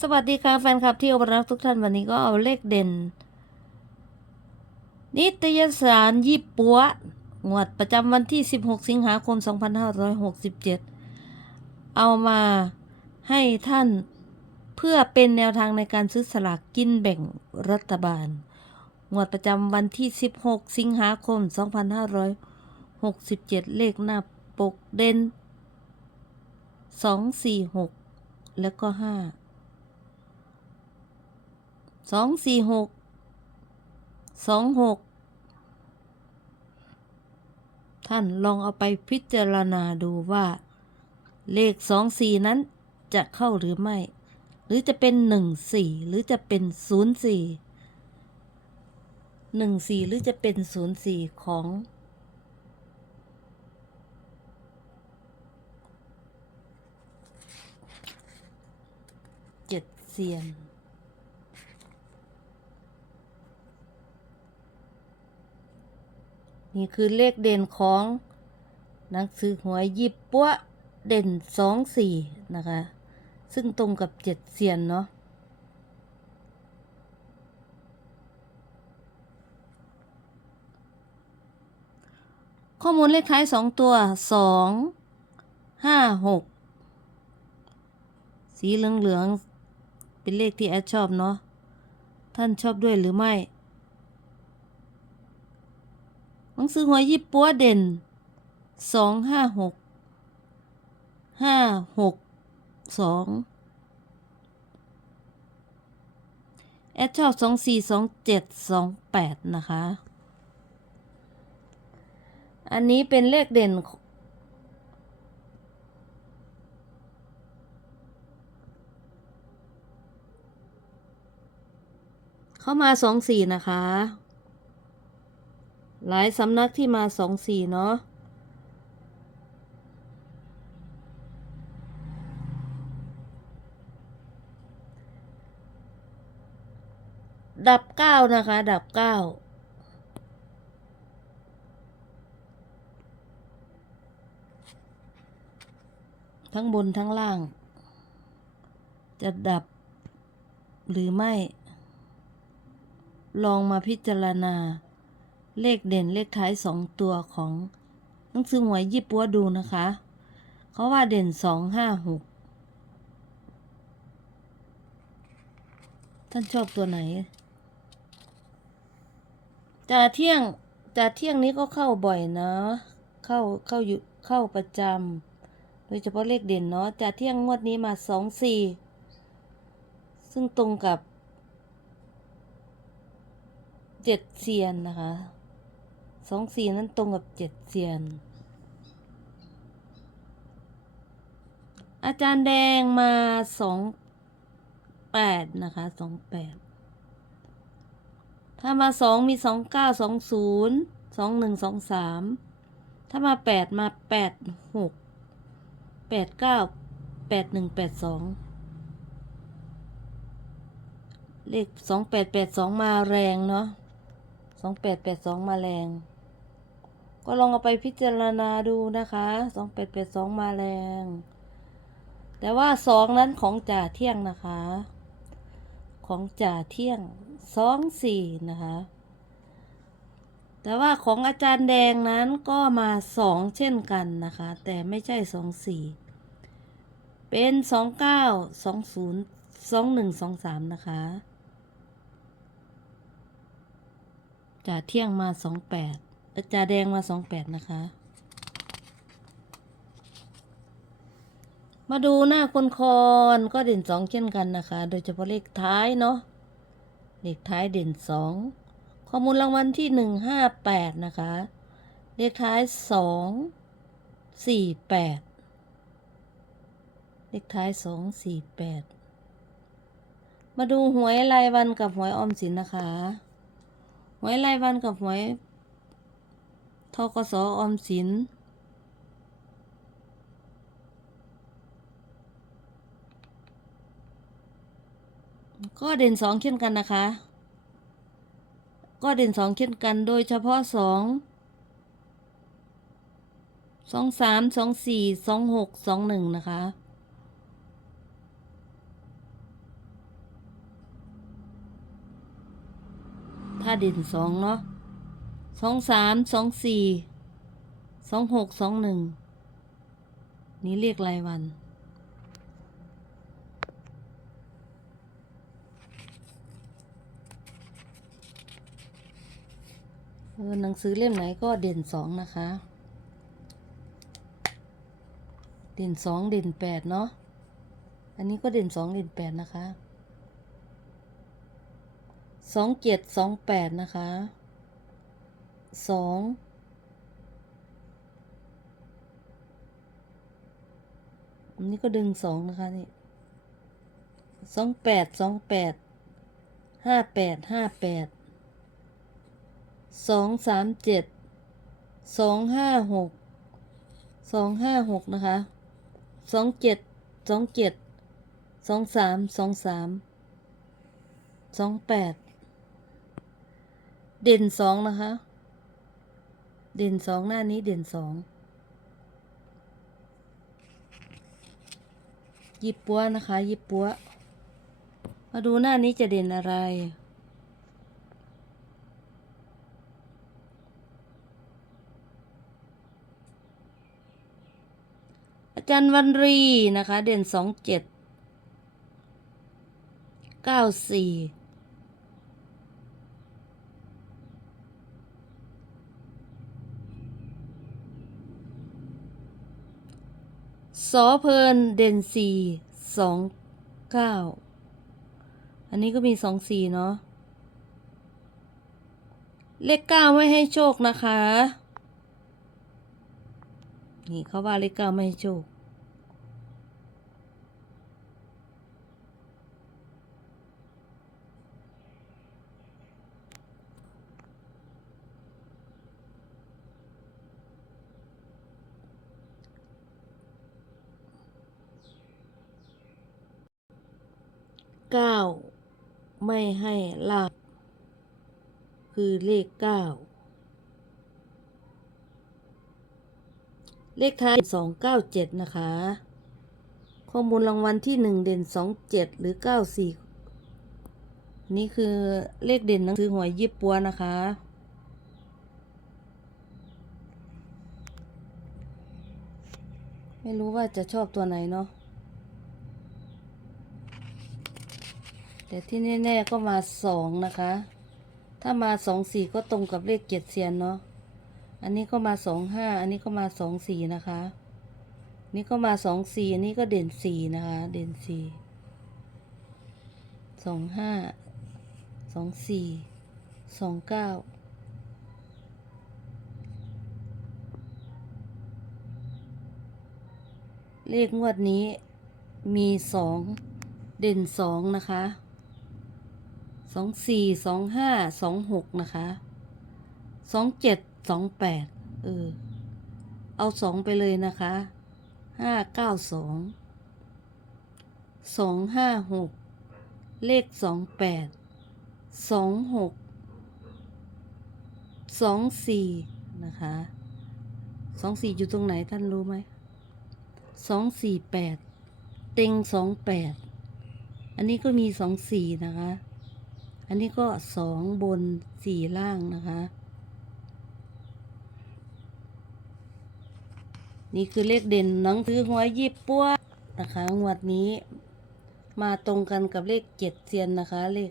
สวัสดีค่ะแฟนคลับที่อบรักทุกท่านวันนี้ก็เอาเลขเด่น นิตยสารยี่ปัวงวดประจำวันที่ 16 สิงหาคม 2567 เอามาให้ท่านเพื่อเป็นแนวทางในการซื้อสลากกินแบ่งรัฐบาล งวดประจำวันที่ 16 สิงหาคม 2567 เลขหน้าปกเด่น2 4 6 แล้วก็5สองสี่หกสองหกท่านลองเอาไปพิจารณาดูว่า เลขสองสี่นั้นจะเข้าหรือไม่ หรือจะเป็นหนึ่งสี่หรือจะเป็นศูนย์สี่หนึ่งสี่หรือจะเป็นศูนย์สี่ของ จ็ดเซียน นี่คือเลขเด่นของ หนังสือหวยยิบปัวเด่นสองสี่นะคะ ซึ่งตรงกับเจ็ดเซียนเนาะข้อมูลเลขท้ายสองตัวสองห้าหกสีเหลืองๆ เป็นเลขที่แอดชอบเนาะ ท่านชอบด้วยหรือไม่ หนังสือหวยยิบปัวเด่น สองห้าหก ห้าหก สองแอดชอบสองสี่สองเจ็ดสองแปดนะคะ อันนี้เป็นเลขเด่น เข้ามาสองสี่นะคะ หลายสำนักที่มาสองสี่เนาะดับเก้านะคะ ดับเก้าทั้งบนทั้งล่าง จะดับหรือไม่ ลองมาพิจารณา เลขเด่นเลขท้ายสองตัวของหนังสือหวยยี่ปัวดูนะคะ เขาว่าเด่นสองห้าหกท่านชอบตัวไหนจ่าเที่ยงจ่าเที่ยงนี้ก็เข้าบ่อยนะ เข้าเข้าอยู่เข้าประจำโดยเฉพาะเลขเด่นเนาะจ่าเที่ยงงวดนี้มาสองสี่ซึ่งตรงกับ เจ็ดเซียนนะคะสองสี่นั้นตรงกับเจ็ดเซียน อาจารย์แดงมาสองแปดนะคะสองแปดถ้ามาสองมีสองเก้าสองศูนย์สองหนึ่งสองสามถ้ามาแปดมาแปดหกแปดเก้าแปดหนึ่งแปดสองเลขสองแปดแปดสองมาแรงเนาะ สองแปดแปดสองมาแรง ก็ลองเอาไปพิจารณาดูนะคะสองแปดแปดสองมาแรง แต่ว่าสองนั้นของจ่าเที่ยงนะคะ ของจ่าเที่ยงสองสี่นะคะ แต่ว่าของอาจารย์แดงนั้นก็มาสองเช่นกันนะคะ แต่ไม่ใช่สองสี่เป็นสองเก้าสองศูนย์สองหนึ่งสองสามนะคะ จ่าเที่ยงมาสองแปดจ่าแดงมาสองแปดนะคะ มาดูหน้าคนคอนก็เด่นสองเช่นกันนะคะ โดยเฉพาะเลขท้ายเนาะเลขท้ายเด่นสองข้อมูลรางวัลที่หนึ่งห้าแปดนะคะ เลขท้ายสองสี่แปดเลขท้ายสองสี่แปดมาดูหวยรายวันกับหวยออมสินนะคะ วยรายวันกับหวยทกสออมสิน ก็เด่นสองเช่นกันนะคะ ก็เด่นสองเช่นกันโดยเฉพาะสองสองสามสองสี่สองหกสองหนึ่งนะคะ ถ้าเด่นสองเนาะสองสามสองสี่สองหกสองหนึ่งนี่เรียกรายวันเออหนังสือเล่มไหนก็เด่นสองนะคะ เด่นสองเด่นแปดเนาะ อันนี้ก็เด่นสองเด่นแปดนะคะ สองเจ็ดสองแปดนะคะสองอันนี้ก็ดึงสองนะคะนี่สองแปดสองแปดห้าแปดห้าแปดสองสามเจ็ดสองห้าหกสองห้าหกนะคะสองเจ็ดสองเจ็ดสองสามสองสามสองแปด เด่นสองนะคะ เด่นสองหน้านี้เด่นสองยิบปัวนะคะยิบปัวมาดูหน้านี้จะเด่นอะไร อาจารย์วันรีนะคะ เด่นสองเจ็ดเก้าสี่ สอเพลินเด่นสี่สองเก้าอันนี้ก็มีสองสี่เนาะเลขเก้าไม่ให้โชคนะคะ นี่เขาว่าเลขเก้าไม่ให้โชค เก้าไม่ให้ลาบคือเลขเก้าเลขท้ายสองเก้าเจ็ดนะคะ ข้อมูลรางวัลที่หนึ่งเด่นสองเจ็ดหรือเก้าสี่นี่คือเลขเด่นหนังสือหวยยิบปัวนะคะ ไม่รู้ว่าจะชอบตัวไหนเนาะ แต่ที่แน่ๆก็มาสองนะคะ ถ้ามาสองสี่ก็ตรงกับเลขเจ็ดเซียนเนาะ อันนี้ก็มาสองห้า อันนี้ก็มาสองสี่นะคะ นี่ก็มาสองสี่อันนี้ก็เด่นสี่นะคะ เด่นสี่สองห้า สองสี่ สองเก้าเลขงวดนี้มีสองเด่นสองนะคะ สองสี่สองห้าสองหกนะคะสองเจ็ดสองแปดเออ เอาสองไปเลยนะคะห้าเก้าสองสองห้าหกเลขสองแปดสองหกสองสี่นะคะสองสี่อยู่ตรงไหนท่านรู้ไหมสองสี่แปดเต็งสองแปดอันนี้ก็มีสองสี่นะคะ อันนี้ก็สองบนสี่ล่างนะคะ นี่คือเลขเด่นหนังสือหวยยิบปัวนะคะงวดนี้มาตรงกันกับเลขเจ็ดเซียนนะคะเลข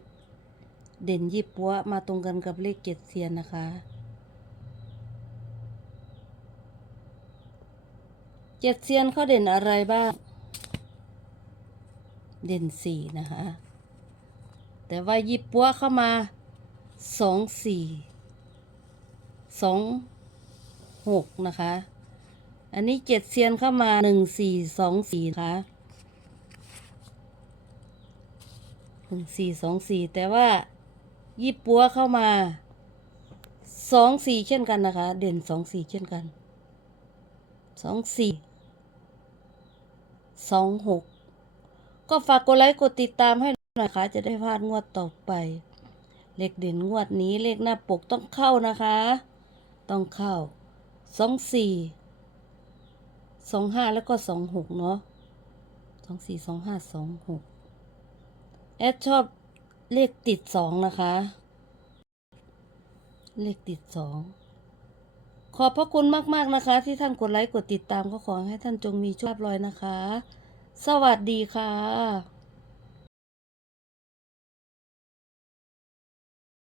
เด่นยิบปัวมาตรงกันกับเลขเจ็ดเซียนนะคะเจ็ดเซียนเขาเด่นอะไรบ้าง เด่นสี่นะคะ แต่ว่ายิบปัวเข้ามาสองสี่สองหกนะคะ อันนี้เจ็ดเซียนเข้ามาหนึ่งสี่สองสี่นะคะหนึ่งสี่สองสี่แต่ว่ายิบปัวเข้ามาสองสี่เช่นกันนะคะ เด่นสองสี่เช่นกันสองสี่สองหกก็ฝากกดไลค์กดติดตามให้ น่อยคะจะได้พลาดงวดต่อไป เลขเด่นงวดนี้เลขหน้าปกต้องเข้านะคะ ต้องเข้าสองสี่สองห้าแล้วก็สองหกเนาะสองสี่สองห้าสองหกแอดชอบเลขติดสองนะคะ เลขติดสองขอบพระคุณมาก ๆ นะคะ ที่ท่านกดไลค์ กดติดตามก็ขอให้ท่านจงมีโชคลาภลอยนะคะ สวัสดีค่ะ